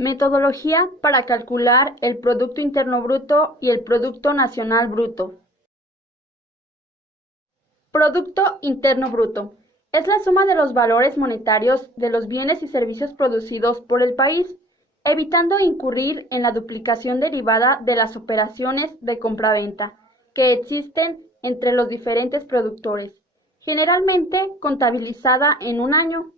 Metodología para calcular el Producto Interno Bruto y el Producto Nacional Bruto. Producto Interno Bruto. Es la suma de los valores monetarios de los bienes y servicios producidos por el país, evitando incurrir en la duplicación derivada de las operaciones de compraventa que existen entre los diferentes productores, generalmente contabilizada en un año.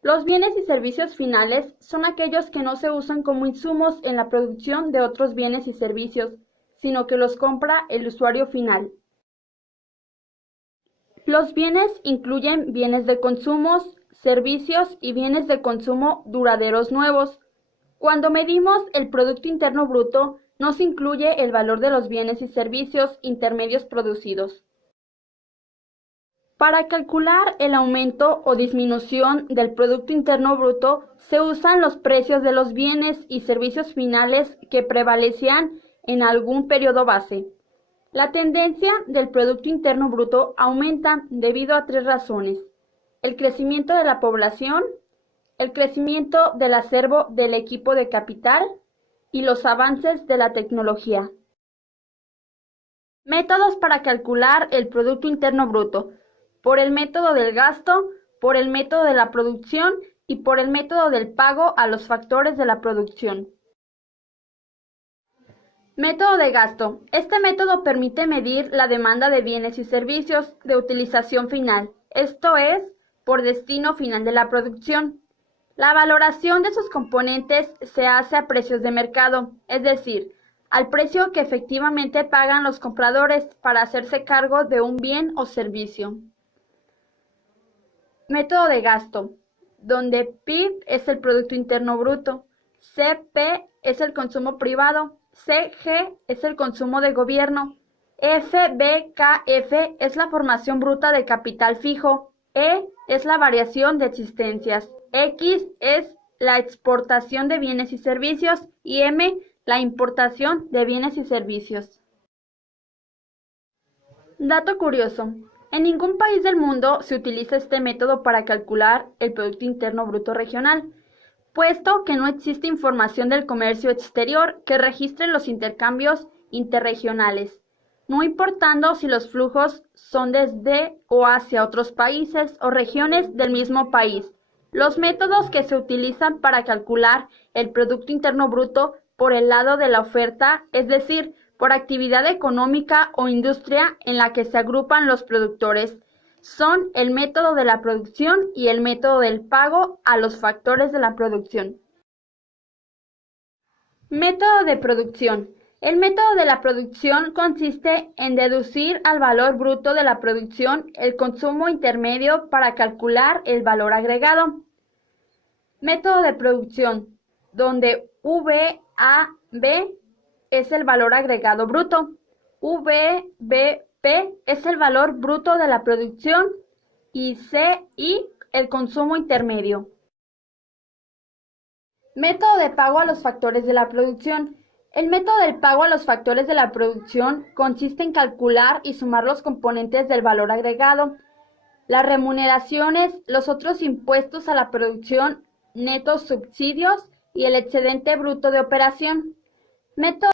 Los bienes y servicios finales son aquellos que no se usan como insumos en la producción de otros bienes y servicios, sino que los compra el usuario final. Los bienes incluyen bienes de consumo, servicios y bienes de consumo duraderos nuevos. Cuando medimos el Producto Interno Bruto, no se incluye el valor de los bienes y servicios intermedios producidos. Para calcular el aumento o disminución del Producto Interno Bruto, se usan los precios de los bienes y servicios finales que prevalecían en algún periodo base. La tendencia del Producto Interno Bruto aumenta debido a tres razones: el crecimiento de la población, el crecimiento del acervo del equipo de capital y los avances de la tecnología. Métodos para calcular el Producto Interno Bruto: por el método del gasto, por el método de la producción y por el método del pago a los factores de la producción. Método de gasto. Este método permite medir la demanda de bienes y servicios de utilización final, esto es, por destino final de la producción. La valoración de sus componentes se hace a precios de mercado, es decir, al precio que efectivamente pagan los compradores para hacerse cargo de un bien o servicio. Método de gasto, donde PIB es el Producto Interno Bruto, CP es el consumo privado, CG es el consumo de gobierno, FBKF es la formación bruta de capital fijo, E es la variación de existencias, X es la exportación de bienes y servicios y M la importación de bienes y servicios. Dato curioso: en ningún país del mundo se utiliza este método para calcular el Producto Interno Bruto regional, puesto que no existe información del comercio exterior que registre los intercambios interregionales, no importando si los flujos son desde o hacia otros países o regiones del mismo país. Los métodos que se utilizan para calcular el Producto Interno Bruto por el lado de la oferta, es decir, por actividad económica o industria en la que se agrupan los productores, son el método de la producción y el método del pago a los factores de la producción. Método de producción. El método de la producción consiste en deducir al valor bruto de la producción el consumo intermedio para calcular el valor agregado. Método de producción, donde VAB es el valor agregado bruto, VBP es el valor bruto de la producción y CI el consumo intermedio. Método de pago a los factores de la producción. El método del pago a los factores de la producción consiste en calcular y sumar los componentes del valor agregado, las remuneraciones, los otros impuestos a la producción, netos subsidios y el excedente bruto de operación. Método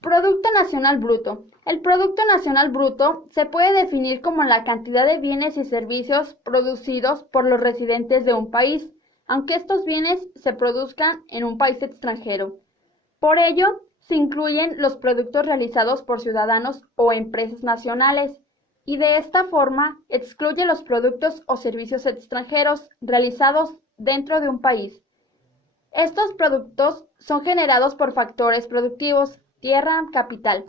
Producto Nacional Bruto. El Producto Nacional Bruto se puede definir como la cantidad de bienes y servicios producidos por los residentes de un país, aunque estos bienes se produzcan en un país extranjero. Por ello, se incluyen los productos realizados por ciudadanos o empresas nacionales, y de esta forma excluye los productos o servicios extranjeros realizados dentro de un país. Estos productos son generados por factores productivos, tierra, capital,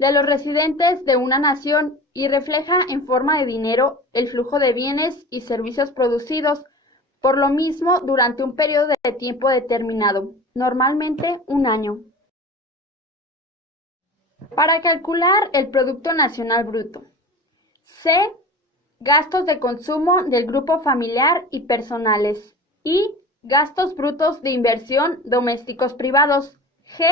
de los residentes de una nación y refleja en forma de dinero el flujo de bienes y servicios producidos, por lo mismo durante un periodo de tiempo determinado, normalmente un año. Para calcular el Producto Nacional Bruto. C. Gastos de consumo del grupo familiar y personales. Y gastos brutos de inversión domésticos privados. G.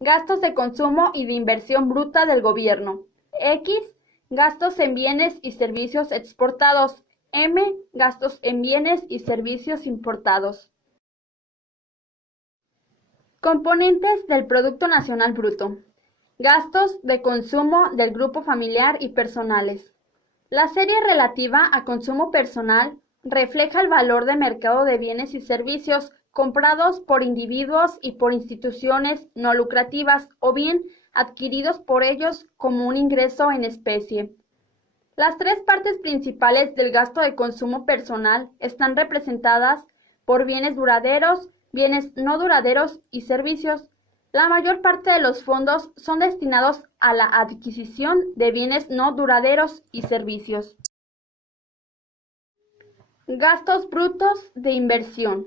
Gastos de consumo y de inversión bruta del gobierno. X. Gastos en bienes y servicios exportados. M. Gastos en bienes y servicios importados. Componentes del Producto Nacional Bruto. Gastos de consumo del grupo familiar y personales. La serie relativa a consumo personal refleja el valor de mercado de bienes y servicios comprados por individuos y por instituciones no lucrativas o bien adquiridos por ellos como un ingreso en especie. Las tres partes principales del gasto de consumo personal están representadas por bienes duraderos, bienes no duraderos y servicios. La mayor parte de los fondos son destinados a la adquisición de bienes no duraderos y servicios. Gastos brutos de inversión.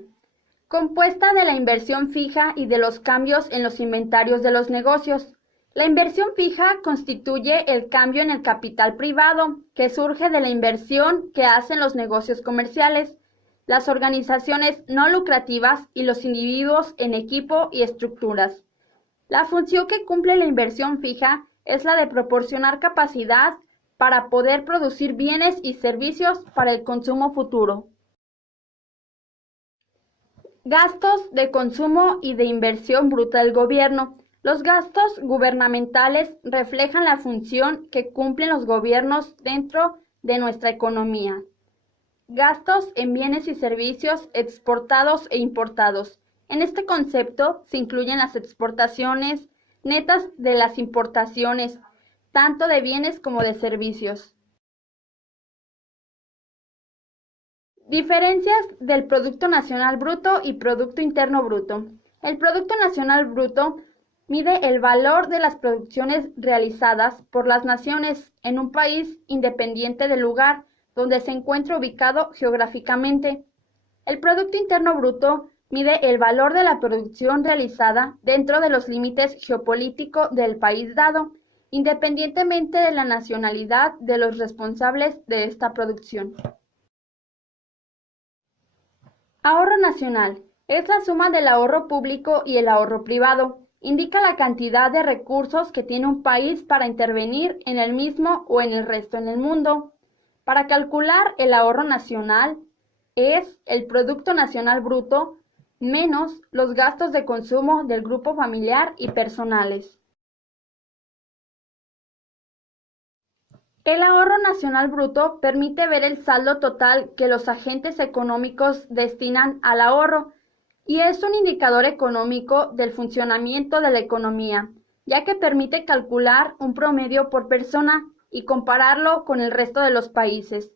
Compuesta de la inversión fija y de los cambios en los inventarios de los negocios. La inversión fija constituye el cambio en el capital privado que surge de la inversión que hacen los negocios comerciales, las organizaciones no lucrativas y los individuos en equipo y estructuras. La función que cumple la inversión fija es la de proporcionar capacidad para poder producir bienes y servicios para el consumo futuro. Gastos de consumo y de inversión bruta del gobierno. Los gastos gubernamentales reflejan la función que cumplen los gobiernos dentro de nuestra economía. Gastos en bienes y servicios exportados e importados. En este concepto se incluyen las exportaciones netas de las importaciones, tanto de bienes como de servicios. Diferencias del Producto Nacional Bruto y Producto Interno Bruto. El Producto Nacional Bruto mide el valor de las producciones realizadas por las naciones en un país independiente del lugar donde se encuentra ubicado geográficamente. El Producto Interno Bruto mide el valor de la producción realizada dentro de los límites geopolíticos del país dado, independientemente de la nacionalidad de los responsables de esta producción. Ahorro nacional. Es la suma del ahorro público y el ahorro privado. Indica la cantidad de recursos que tiene un país para intervenir en el mismo o en el resto en el mundo. Para calcular el ahorro nacional es el Producto Nacional Bruto menos los gastos de consumo del grupo familiar y personales. El ahorro nacional bruto permite ver el saldo total que los agentes económicos destinan al ahorro y es un indicador económico del funcionamiento de la economía, ya que permite calcular un promedio por persona y compararlo con el resto de los países.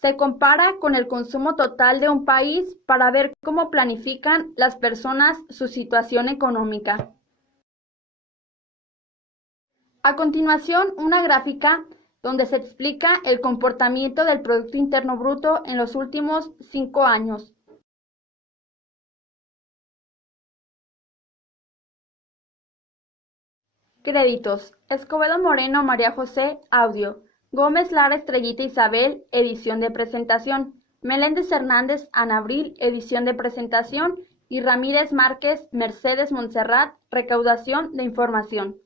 Se compara con el consumo total de un país para ver cómo planifican las personas su situación económica. A continuación, una gráfica donde se explica el comportamiento del Producto Interno Bruto en los últimos 5 años. Créditos: Escobedo Moreno María José, audio. Gómez Lara Estrellita Isabel, edición de presentación. Meléndez Hernández Ana Abril, edición de presentación. Y Ramírez Márquez Mercedes Montserrat, recaudación de información.